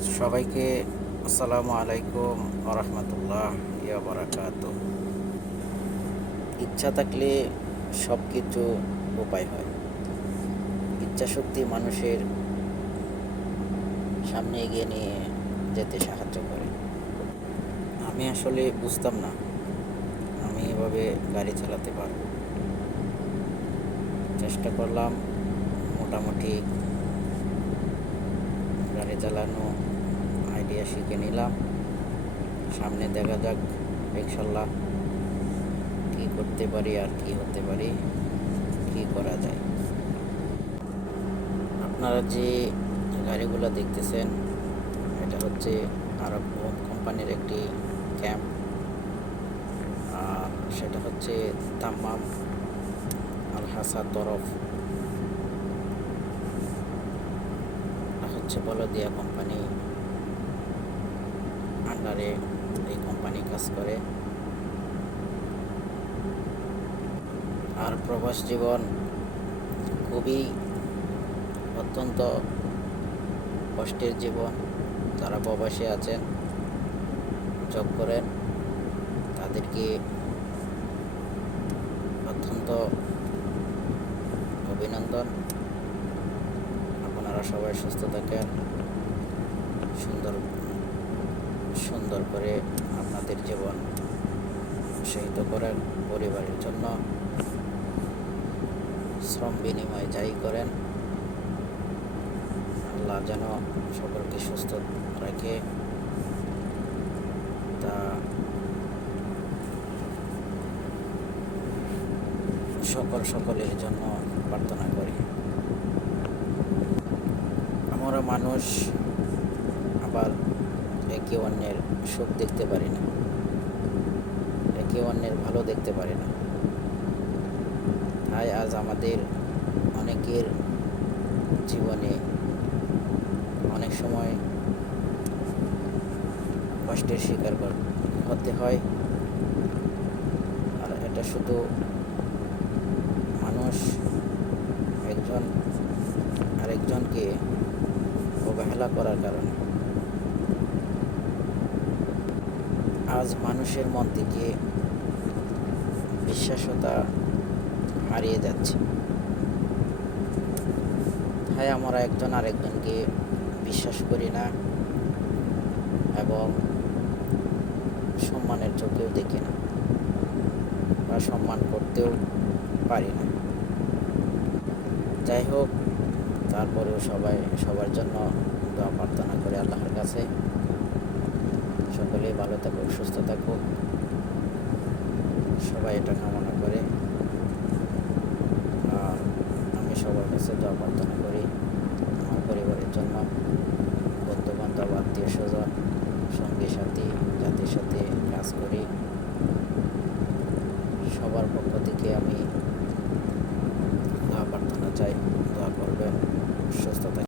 সবাইকে আসসালামু আলাইকুম আরহামতুল্লাহ ইয়া বারাকাতু। ইচ্ছা থাকলে সব কিছু উপায় হয়। ইচ্ছা শক্তি মানুষের সামনে এগিয়ে নিয়ে যেতে সাহায্য করে। আমি আসলে বুঝতাম না আমি এভাবে গাড়ি চালাতে পারবো। চেষ্টা করলাম, মোটামুটি গাড়ি চালানো আইডিয়া শিখে নিলাম। সামনে দেখা যাক ইনশাল্লাহ কী করতে পারি আর কি হতে পারি, কি করা যায়। আপনারা যে গাড়িগুলো দেখতেছেন, এটা হচ্ছে আরব কোম্পানির একটি ক্যাম্প, আর সেটা হচ্ছে তাম্মাম আল হাসান তরফ, হচ্ছে বলদিয়া কোম্পানি আন্ডারে এই কোম্পানি কাজ করে। আর প্রবাস জীবন খুবই অত্যন্ত কষ্টের জীবন। যারা প্রবাসে আছেন, জব করেন, তাদেরকে অত্যন্ত অভিনন্দন। আপনারা সবাই সুস্থ থাকেন, সুন্দর সুন্দর করে আপনাদের জীবন উৎসাহিত করেন। পরিবারের জন্য শ্রম বিনিময় যাই করেন, আল্লাহ যেন সকলকে সুস্থ রাখে, তা সকলের জন্য প্রার্থনা করি। আমরা মানুষ আবার একে অন্যের সুখ দেখতে পারি না, একে অন্যের ভালো দেখতে পারি না। তাই আজ আমাদের অনেকের জীবনে অনেক সময় কষ্টের শিকার হতে হয়। আর এটা শুধু মানুষ একজন আরেকজনকে অবহেলা করার কারণে। আজ মানুষের মন থেকে বিশ্বাসতা হারিয়ে যাচ্ছে। তাই আমরা একজন আরেকজনকে বিশ্বাস করি না এবং সম্মানের চোখেও দেখি না বা সম্মান করতেও পারি না। যাই হোক, তারপরেও সবার জন্য দোয়া প্রার্থনা করে আল্লাহর কাছে সকলেই ভালো থাকুক, সুস্থ থাকুক, সবাই এটা কামনা করে। আর আমি সবার কাছে দোয়া প্রার্থনা করি আমার পরিবারের জন্য, বন্ধু বান্ধব, আত্মীয় স্বজন, সঙ্গী সাথী, জাতির সাথে কাজ করি, সবার পক্ষ থেকে আমি দোয়া প্রার্থনা চাই। দোয়া করবেন, সুস্থ থাকবেন।